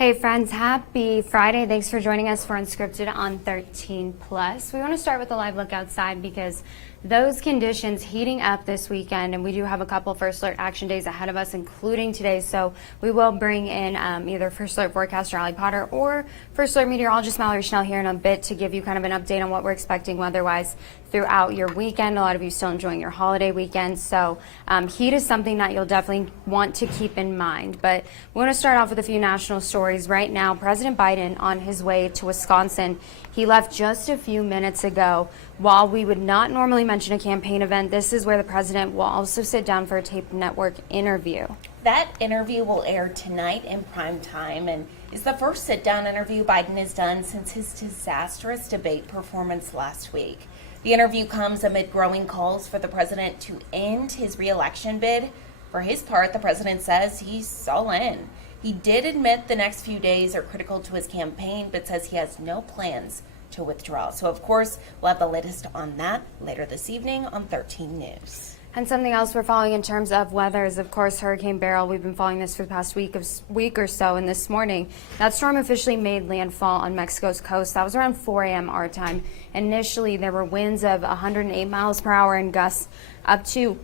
Hey friends, happy Friday. Thanks for joining us for Unscripted on 13 Plus. We want to start with a live look outside because those conditions heating up this weekend, and we do have a couple first alert action days ahead of us, including today. So we will bring in either first alert forecaster Ali Potter or first alert meteorologist Mallory Schnell here in a bit to give you kind of an update on what we're expecting weather-wise throughout your weekend. A lot of you still enjoying your holiday weekend, so heat is something that you'll definitely want to keep in mind. But we want to start off with a few national stories. Right now, President Biden on his way to Wisconsin. He left just a few minutes ago. While we would not normally mention a campaign event, this is where the president will also sit down for a taped network interview. That interview will air tonight in prime time and is the first sit-down interview Biden has done since his disastrous debate performance last week. The interview comes amid growing calls for the president to end his re-election bid. For his part, the president says he's all in. He did admit the next few days are critical to his campaign, but says he has no plans to withdraw. So, of course, we'll have the latest on that later this evening on 13 News. And something else we're following in terms of weather is, of course, Hurricane Beryl. We've been following this for the past week or so, and this morning, that storm officially made landfall on Mexico's coast. That was around 4 a.m. our time. Initially, there were winds of 108 miles per hour and gusts up to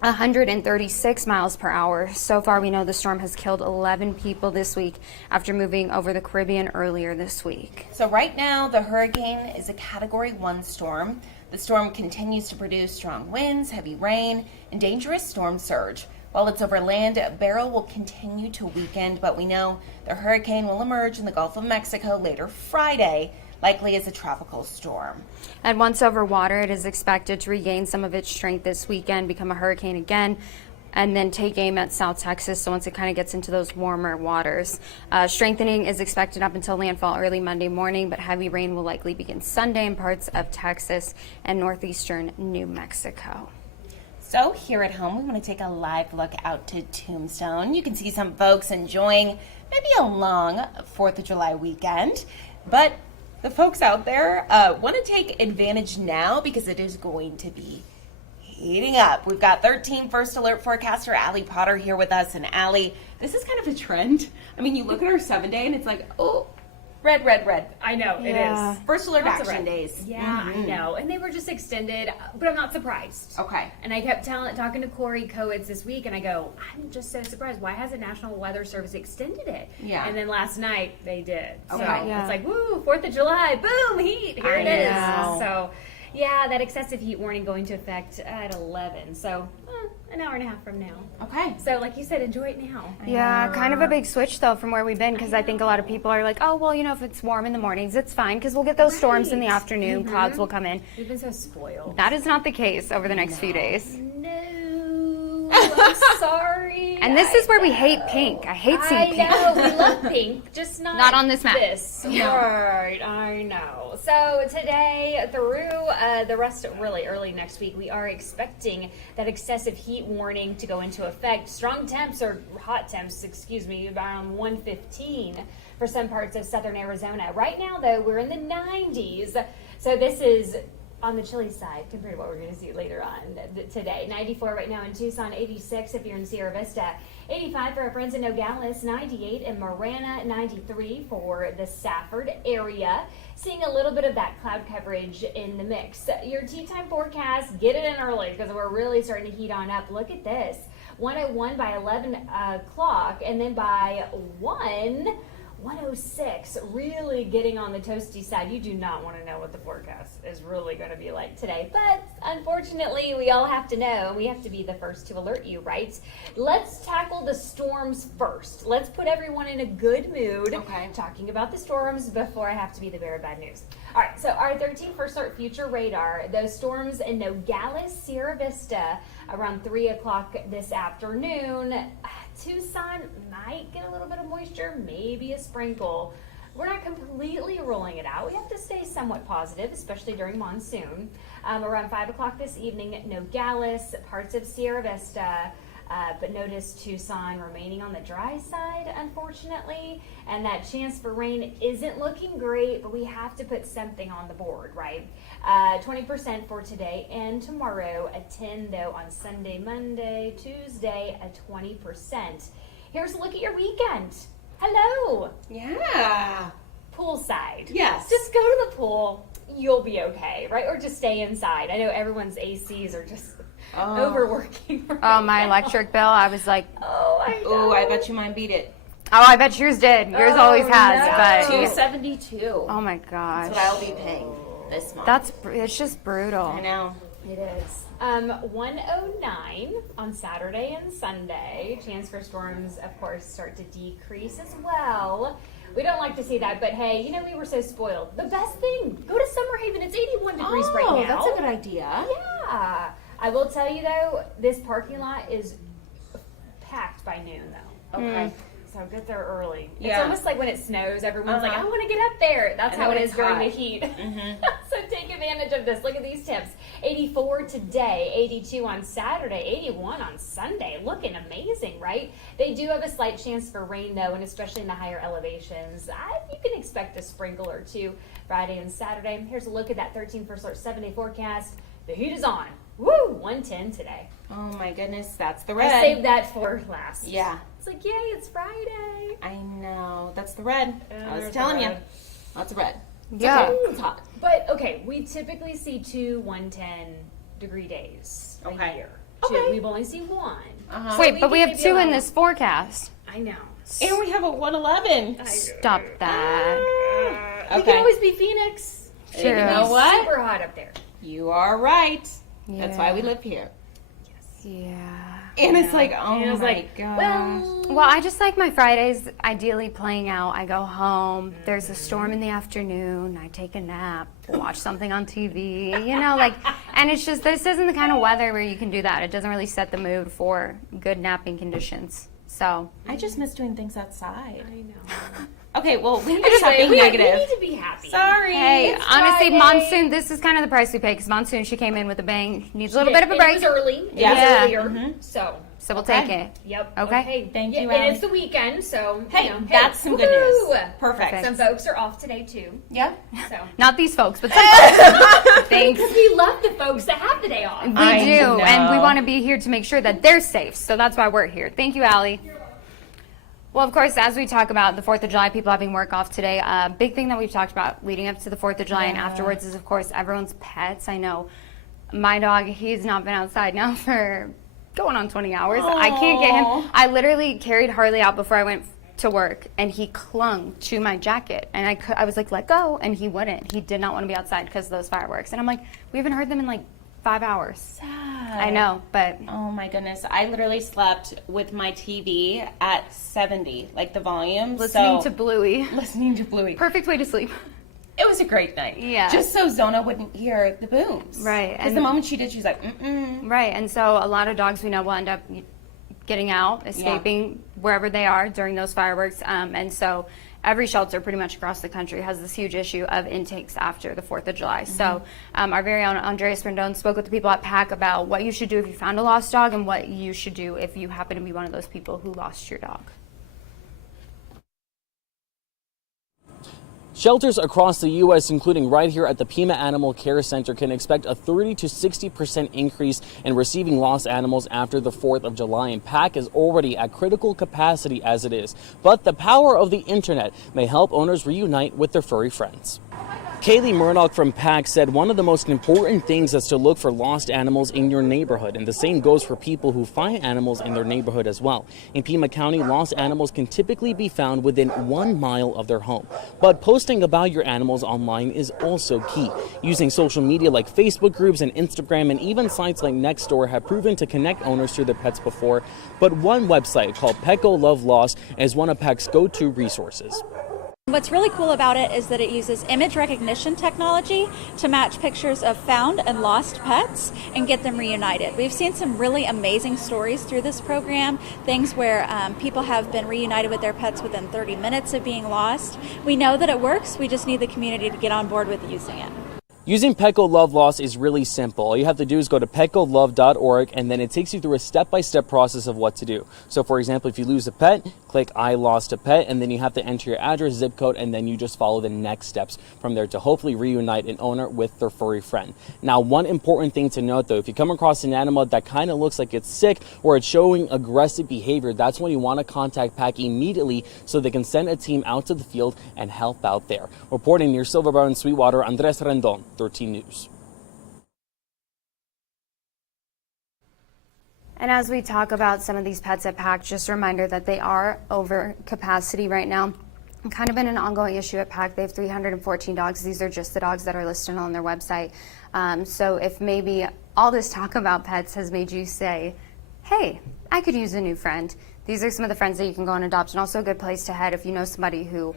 136 miles per hour. So far, we know the storm has killed 11 people this week after moving over the Caribbean earlier this week. So right now, the hurricane is a Category 1 storm. The storm continues to produce strong winds, heavy rain, and dangerous storm surge. While it's over land, Beryl will continue to weaken, but we know the hurricane will emerge in the Gulf of Mexico later Friday, likely as a tropical storm. And once over water, it is expected to regain some of its strength this weekend, become a hurricane again, and then take aim at South Texas. So once it kind of gets into those warmer waters, strengthening is expected up until landfall early Monday morning, but heavy rain will likely begin Sunday in parts of Texas and northeastern New Mexico. So here at home, we want to take a live look out to Tombstone. You can see some folks enjoying maybe a long 4th of July weekend, but the folks out there want to take advantage now because it is going to be heating up. We've got 13 First Alert forecaster Ali Potter here with us. And Ali, this is kind of a trend. I mean, you look at our 7-day and it's like, oh, red, red, red. I know, it is. First Alert Lots of action red. days. Yeah, I know. And they were just extended, but I'm not surprised. Okay. And I kept talking to Corey Coates this week, and I go, I'm just so surprised. Why hasn't National Weather Service extended it? Yeah. And then last night, they did. Okay. So Yeah. it's like, woo, 4th of July, boom, heat, here it is. So, yeah, that excessive heat warning going to effect at 11. So, an hour and a half from now. Okay. So, like you said, enjoy it now. Yeah, kind of a big switch, though, from where we've been, because I think a lot of people are like, oh, well, if it's warm in the mornings, it's fine, because we'll get those storms in the Right. afternoon. Clouds will come in. We've been so spoiled. That is not the case over the next few days. No, I'm sorry. And this is where we hate pink. I hate seeing pink. I know, we love pink, just not on this map. Right, I know. So today through the rest of really early next week, we are expecting that excessive heat warning to go into effect. Strong temps or hot temps, around 115 for some parts of southern Arizona. Right now, though, we're in the 90s. So this is on the chilly side compared to what we're going to see later on today. 94 right now in Tucson, 86 if you're in Sierra Vista, 85 for our friends in Nogales, 98 in Marana, 93 for the Safford area. Seeing a little bit of that cloud coverage in the mix. Your tea time forecast, get it in early because we're really starting to heat on up. Look at this, 101 by 11 o'clock, and then by 106, really getting on the toasty side. You do not want to know what the forecast is really going to be like today, but unfortunately we all have to know, and we have to be the first to alert you, right? Let's tackle the storms first. Let's put everyone in a good mood. Okay. Talking about the storms before I have to be the bearer of bad news. All right, so our 13 First Alert future radar, those storms in Nogales, Sierra Vista around 3 o'clock this afternoon. Tucson might get a little bit of moisture, maybe a sprinkle. We're not completely ruling it out. We have to stay somewhat positive, especially during monsoon. Around 5 o'clock this evening, Nogales, parts of Sierra Vista, but notice Tucson remaining on the dry side, unfortunately, and that chance for rain isn't looking great, but we have to put something on the board, right? 20% for today and tomorrow, a 10 though on Sunday, Monday, Tuesday, a 20%. Here's a look at your weekend. Hello. Yeah. Poolside. Yes. Just go to the pool. You'll be okay, right? Or just stay inside. I know everyone's ACs are just overworking. Right Oh, my now. electric bill, I was like, Oh, I know. Oh, I bet you mine beat it. oh, I bet yours did. Yours always has, no. but $272. oh my gosh. That's what I'll be paying this month. It's just brutal. I know. It is. 109 on Saturday and Sunday. Chance for storms, of course, start to decrease as well. We don't like to see that, but hey, you know, we were so spoiled. The best thing, go to Summer Haven. It's 81 degrees right now. That's a good idea. Yeah. I will tell you, though, this parking lot is packed by noon, though. Okay. So get there early. It's Yeah. almost like when it snows, everyone's like, Uh-huh. I want to get up there. That's And how then it it's is during the hot. heat. Mhm. So take advantage of this. Look at these temps. 84 today, 82 on Saturday, 81 on Sunday. Looking amazing, right? They do have a slight chance for rain, though, and especially in the higher elevations. You can expect a sprinkle or two Friday and Saturday. Here's a look at that 13 first alert 7-day forecast. The heat is on. Woo! 110 today. Oh my goodness, that's the I red. saved that for last. Yeah. It's like, yay, it's Friday. I know. That's the red. And I was there's telling the you. red. That's red. It's Yeah. okay. It's hot. But okay, we typically see 2 110-degree days a Okay. year. Okay. 2. We've only seen 1. Uh-huh. Wait, but we can have give you 2 in a- this forecast. I know. And we have a 111. Stop that. We Okay. can always be Phoenix. True. You know what? Super hot up there. You are right. Yeah. That's why we live here. Yeah. And it's like, oh And I was my like, gosh. well, Well, I just like my Fridays ideally playing out. I go home, there's a storm in the afternoon, I take a nap, watch something on TV, you know, like, and it's just, this isn't the kind of weather where you can do that. It doesn't really set the mood for good napping conditions. So, I just miss doing things outside. I know. Okay, well, we need I to stop being we negative. need to be happy. Sorry. hey, It's honestly, Friday. Monsoon, this is kind of the price we pay because Monsoon, she came in with a bang, needs a little bit of a It break. was early. It Yeah. was earlier. Mhm. So. So we'll Okay. take it. Yep. Okay. Thank Yeah, you, and Allie. it's the weekend, so Hey, you know, that's some good woo-hoo. news. Perfect. Some folks are off today too. Yeah. So Not these folks, but some folks. Thanks. because we love the folks that have the day off. We I do, and we know. want to be here to make sure that they're safe. So that's why we're here. Thank you, Allie. Well, of course, as we talk about the 4th of July, people having work off today, a big thing that we've talked about leading up to the 4th of July and afterwards is, of course, everyone's pets. I know my dog, he's not been outside now for going on 20 hours. I can't get Aw. him. I literally carried Harley out before I went to work, and he clung to my jacket. And I was like, let go, and he wouldn't. He did not want to be outside because of those fireworks. And I'm like, we haven't heard them in like 5 hours. I know, but Oh my goodness. I literally slept with my TV at 70, like the volume. listening so, to Bluey. listening to Bluey. Perfect way to sleep. It was a great night. Yeah. Just so Zona wouldn't hear the booms. Right, Because and- the moment she did, she was like, mm-mm. Right, and so a lot of dogs we know will end up getting out, escaping wherever they are during those fireworks. And so every shelter pretty much across the country has this huge issue of intakes after the 4th of July. So our very own Andreas Rendon spoke with the people at PAC about what you should do if you found a lost dog and what you should do if you happen to be one of those people who lost your dog. Shelters across the U.S., including right here at the Pima Animal Care Center, can expect a 30 to 60% increase in receiving lost animals after the 4th of July, and PAC is already at critical capacity as it is. But the power of the internet may help owners reunite with their furry friends. Kaylee Murdoch from PAC said one of the most important things is to look for lost animals in your neighborhood, and the same goes for people who find animals in their neighborhood as well. In Pima County, lost animals can typically be found within 1 mile of their home. But posting about your animals online is also key. Using social media like Facebook groups and Instagram and even sites like Nextdoor have proven to connect owners to their pets before, but one website called Petco Love Lost is one of PAC's go-to resources. What's really cool about it is that it uses image recognition technology to match pictures of found and lost pets and get them reunited. We've seen some really amazing stories through this program, things where people have been reunited with their pets within 30 minutes of being lost. We know that it works, we just need the community to get on board with using it. Using Petco Love Loss is really simple. All you have to do is go to petcolove.org, and then it takes you through a step-by-step process of what to do. So for example, if you lose a pet, click I lost a pet, and then you have to enter your address, zip code, and then you just follow the next steps from there to hopefully reunite an owner with their furry friend. Now, one important thing to note though, if you come across an animal that kind of looks like it's sick or it's showing aggressive behavior, that's when you want to contact PAC immediately so they can send a team out to the field and help out there. Reporting near Silverbar and Sweetwater, Andres Rendon, 13 News. And as we talk about some of these pets at PAC, just a reminder that they are over capacity right now. Kind of been an ongoing issue at PAC. They have 314 dogs. These are just the dogs that are listed on their website. So if maybe all this talk about pets has made you say, hey, I could use a new friend, these are some of the friends that you can go and adopt, and also a good place to head if you know somebody who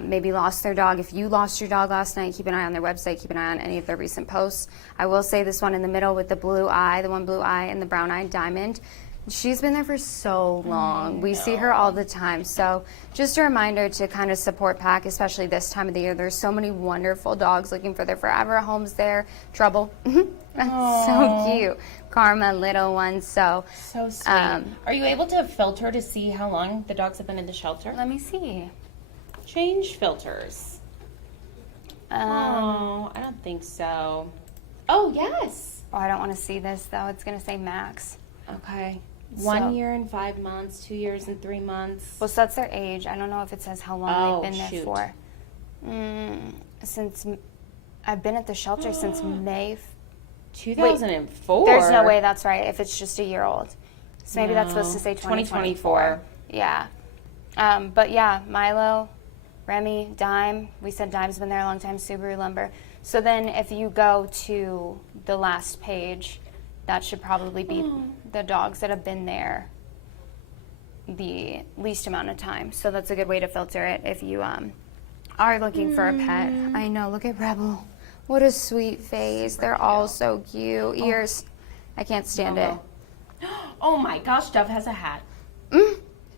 maybe lost their dog. If you lost your dog last night, keep an eye on their website, keep an eye on any of their recent posts. I will say this one in the middle with the blue eye, the one blue eye and the brown eyed diamond, she's been there for so long. We see her all the time. So just a reminder to kind of support PAC, especially this time of the year. There's so many wonderful dogs looking for their forever homes there. Trouble. That's so cute. Karma, little one. So sweet. Are you able to filter to see how long the dogs have been in the shelter? let me see. Change filters. I don't think so. Oh, yes. Oh, I don't want to see this though. It's going to say max. Okay. So- 1 year and 5 months, 2 years and 3 months. Well, so that's their age. I don't know if it says how long they've been there shoot. for. Since I've been at the shelter since May. 2004. There's no way that's right if it's just a year old. So maybe that's supposed to say 2024. Yeah. But yeah, Milo, Remy, Dime. We said Dime's been there a long time, Subaru Lumber. So then if you go to the last page, that should probably be the dogs that have been there the least amount of time. So that's a good way to filter it if you are looking for a pet. I know, look at Rebel. What a sweet face. They're all so cute. Ears. I can't stand it. Oh my gosh, Dove has a hat.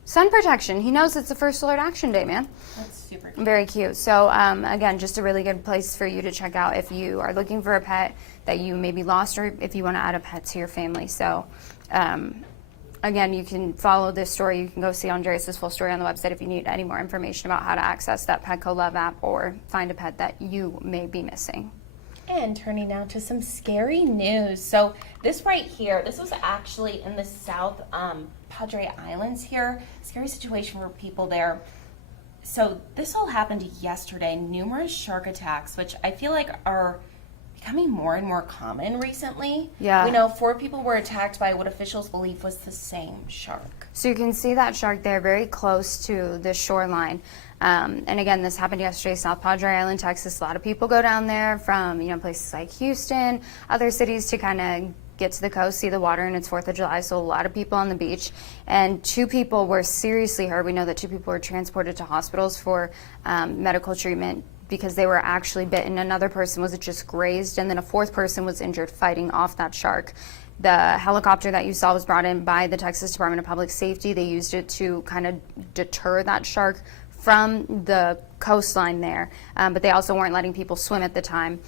Sun protection. He knows it's the first alert action day, man. That's super cute. Very cute. So again, just a really good place for you to check out if you are looking for a pet that you maybe lost or if you want to add a pet to your family. So again, you can follow this story. You can go see Andres' full story on the website if you need any more information about how to access that Petco Love app or find a pet that you may be missing. And turning now to some scary news. So this right here, this was actually in the South Padre Islands here. Scary situation for people there. So this all happened yesterday. Numerous shark attacks, which I feel like are becoming more and more common recently. Yeah. We know 4 people were attacked by what officials believe was the same shark. So you can see that shark there very close to the shoreline. And again, this happened yesterday, South Padre Island, Texas. A lot of people go down there from, places like Houston, other cities to kind of get to the coast, see the water, and it's 4th of July, so a lot of people on the beach. And 2 people were seriously hurt. We know that 2 people were transported to hospitals for medical treatment because they were actually bitten. Another person was just grazed, and then a 4th person was injured fighting off that shark. The helicopter that you saw was brought in by the Texas Department of Public Safety. They used it to kind of deter that shark from the coastline there, but they also weren't letting people swim at the time.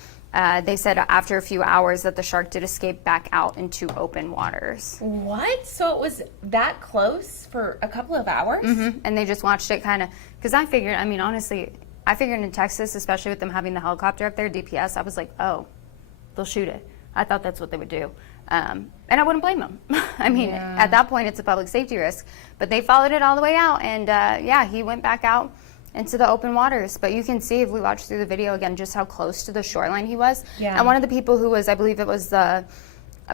They said after a few hours that the shark did escape back out into open waters. What? So it was that close for a couple of hours? And they just watched it kind of, because I figured, honestly, I figured in Texas, especially with them having the helicopter up there, DPS, I was like, oh, they'll shoot it. I thought that's what they would do. And I wouldn't blame them. At that point, it's a public safety risk. But they followed it all the way out. And he went back out into the open waters. But you can see, if we watch through the video again, just how close to the shoreline he was. Yeah. And one of the people who was, I believe it was a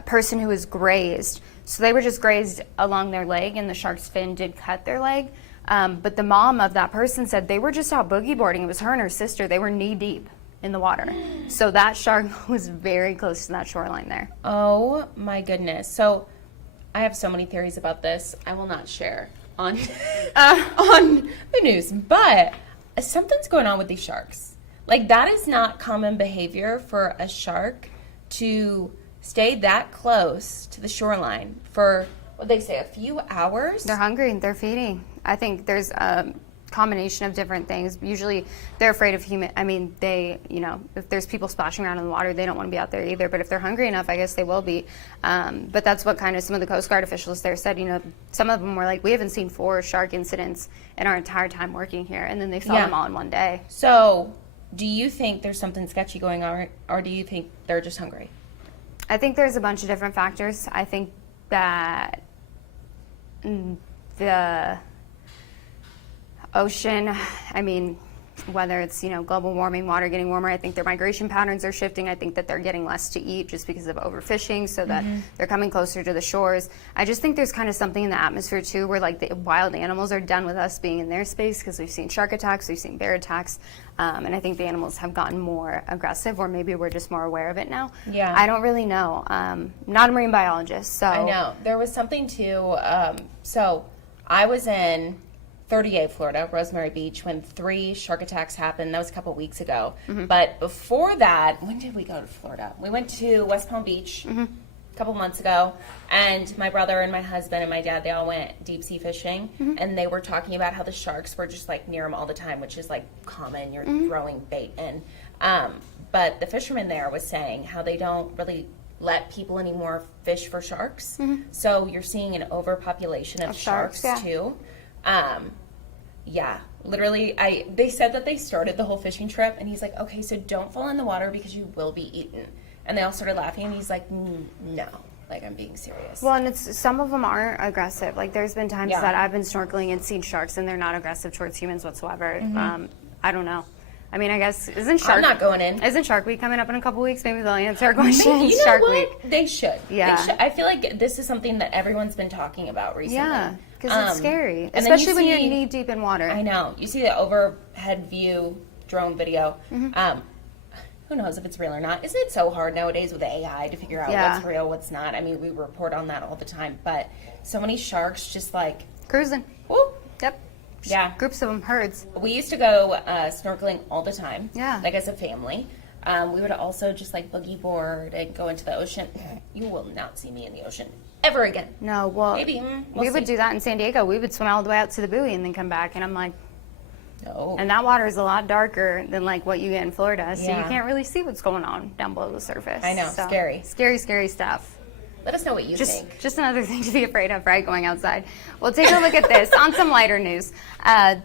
person who was grazed. So they were just grazed along their leg, and the shark's fin did cut their leg. But the mom of that person said they were just out boogie boarding. It was her and her sister. They were knee deep in the water. So that shark was very close to that shoreline there. Oh my goodness. So I have so many theories about this. I will not share on on the news, but something's going on with these sharks. Like, that is not common behavior for a shark to stay that close to the shoreline for, what they say, a few hours. They're hungry and they're feeding. I think there's combination of different things. Usually they're afraid of if there's people splashing around in the water, they don't want to be out there either. But if they're hungry enough, I guess they will be. But that's what kind of some of the Coast Guard officials there said. Some of them were like, we haven't seen 4 shark incidents in our entire time working here. And then they saw them all in one day. So do you think there's something sketchy going on, or do you think they're just hungry? I think there's a bunch of different factors. I think that the ocean, whether it's, global warming, water getting warmer, I think their migration patterns are shifting. I think that they're getting less to eat just because of overfishing, so that they're coming closer to the shores. I just think there's kind of something in the atmosphere too, where like the wild animals are done with us being in their space, because we've seen shark attacks, we've seen bear attacks, and I think the animals have gotten more aggressive, or maybe we're just more aware of it now. Yeah. I don't really know. Not a marine biologist, so. I know. There was something too, so I was in 38, Florida, Rosemary Beach, when 3 shark attacks happened. That was a couple weeks ago. But before that, when did we go to Florida? We went to West Palm Beach a couple months ago, and my brother and my husband and my dad, they all went deep sea fishing, and they were talking about how the sharks were just like near them all the time, which is like common. You're throwing bait in. But the fisherman there was saying how they don't really let people anymore fish for sharks. So you're seeing an overpopulation of sharks too. Yeah, literally, they said that they started the whole fishing trip, and he's like, okay, so don't fall in the water because you will be eaten. And they all started laughing, and he's like, no, like, I'm being serious. Well, and some of them aren't aggressive. Like, there's been times that I've been snorkeling and seen sharks, and they're not aggressive towards humans whatsoever. I don't know. I guess, I'm not going in. Isn't Shark Week coming up in a couple weeks? Maybe they'll answer our questions. You know Shark what? Week. They should. Yeah. They should. I feel like this is something that everyone's been talking about recently. Yeah, because it's scary, and especially when you're knee deep in water. I know. You see the overhead view drone video. Who knows if it's real or not? Isn't it so hard nowadays with AI to figure out what's real, what's not? We report on that all the time, but so many sharks just like cruising. Whoop. Yep. Yeah. Groups of them, herds. We used to go snorkeling all the time. Yeah. Like as a family. We would also just like boogie board and go into the ocean. You will not see me in the ocean ever again. No, well, maybe we would do that in San Diego. We would swim all the way out to the buoy and then come back, and I'm like, no. And that water is a lot darker than like what you get in Florida, so you can't really see what's going on down below the surface. I know, so, scary. Scary stuff. Let us know what you think. Just another thing to be afraid of, right? Going outside. Well, take a look at this. On some lighter news,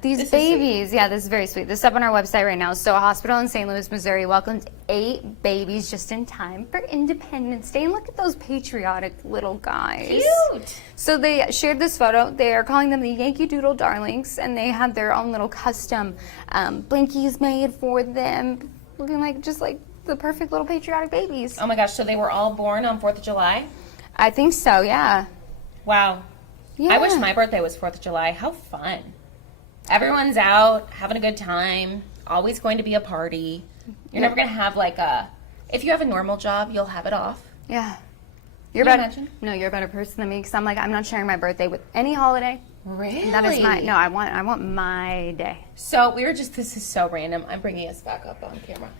these babies. This is very sweet. This is up on our website right now. So, a hospital in St. Louis, Missouri, welcomed 8 babies just in time for Independence Day. And look at those patriotic little guys. Cute. So they shared this photo. They are calling them the Yankee Doodle Darlings, and they had their own little custom blinkies made for them, looking like just like the perfect little patriotic babies. Oh my gosh! So they were all born on 4th of July. I think so, yeah. Wow. Yeah. I wish my birthday was 4th of July. How fun. Everyone's out, having a good time, always going to be a party. You're never going to have if you have a normal job, you'll have it off. Yeah. Can you imagine? No, you're a better person than me, because I'm not sharing my birthday with any holiday. Really? That is I want my day. So this is so random. I'm bringing us back up on camera.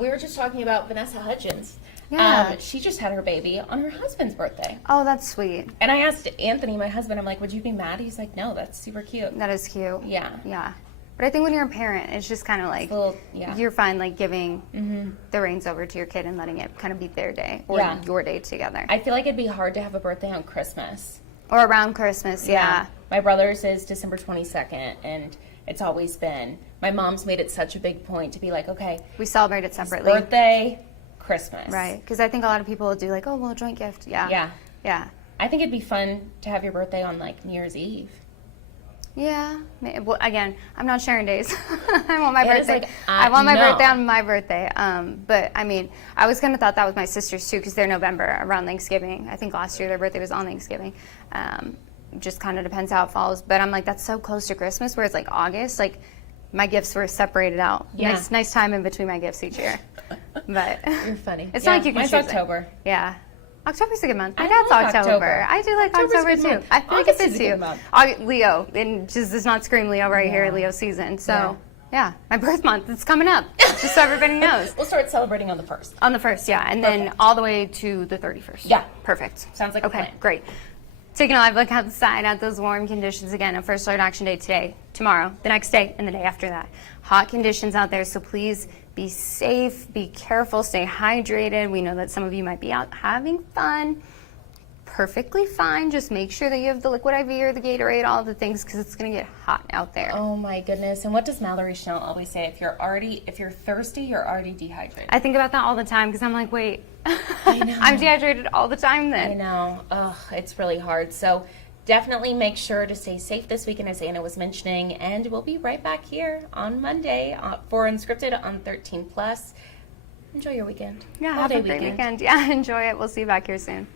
We were just talking about Vanessa Hudgens. Yeah. She just had her baby on her husband's birthday. Oh, that's sweet. And I asked Anthony, my husband, I'm like, would you be mad? He's like, no, that's super cute. That is cute. Yeah. Yeah. But I think when you're a parent, it's just kind of like, you're fine, like giving the reins over to your kid and letting it kind of be their day or your day together. I feel like it'd be hard to have a birthday on Christmas. Or around Christmas, yeah. My brother's is December 22nd, and it's always been. My mom's made it such a big point to be like, okay. We celebrate it separately. Birthday, Christmas. Right, because I think a lot of people will do like, oh, well, a joint gift. Yeah. Yeah. I think it'd be fun to have your birthday on like New Year's Eve. Yeah. Well, again, I'm not sharing days. I want my birthday. I want my birthday on my birthday. But I always kind of thought that with my sisters too, because they're November around Thanksgiving. I think last year their birthday was on Thanksgiving. Just kind of depends how it falls. But I'm like, that's so close to Christmas, where it's like August. Like, my gifts were separated out. Yeah. Nice time in between my gifts each year. But you're funny. It's not like you can mine's choose October. It. Yeah. October's a good month. My I dad's like October. I do like October October's a good too. month. I feel like it August fits is a you. good month. Leo, and just does not scream Leo right here, Leo season. So yeah, my birth month, it's coming up. Just so everybody knows. We'll start celebrating on the 1st. On the 1st, yeah, and then all the way to the 31st. Yeah. Perfect. Sounds like a plan. Great. Taking a live look outside at those warm conditions again. A first alert action day today, tomorrow, the next day, and the day after that. Hot conditions out there, so please be safe, be careful, stay hydrated. We know that some of you might be out having fun. Perfectly fine. Just make sure that you have the liquid IV or the Gatorade, all the things, because it's going to get hot out there. Oh my goodness. And what does Mallory Chanel always say? If you're thirsty, you're already dehydrated. I think about that all the time because I'm like, wait, I know. I'm dehydrated all the time then. I know. Ugh, it's really hard. So definitely make sure to stay safe this weekend, as Anna was mentioning, and we'll be right back here on Monday for Unscripted on 13 Plus. Enjoy your weekend. Yeah, have a great weekend. Yeah, enjoy it. We'll see you back here soon.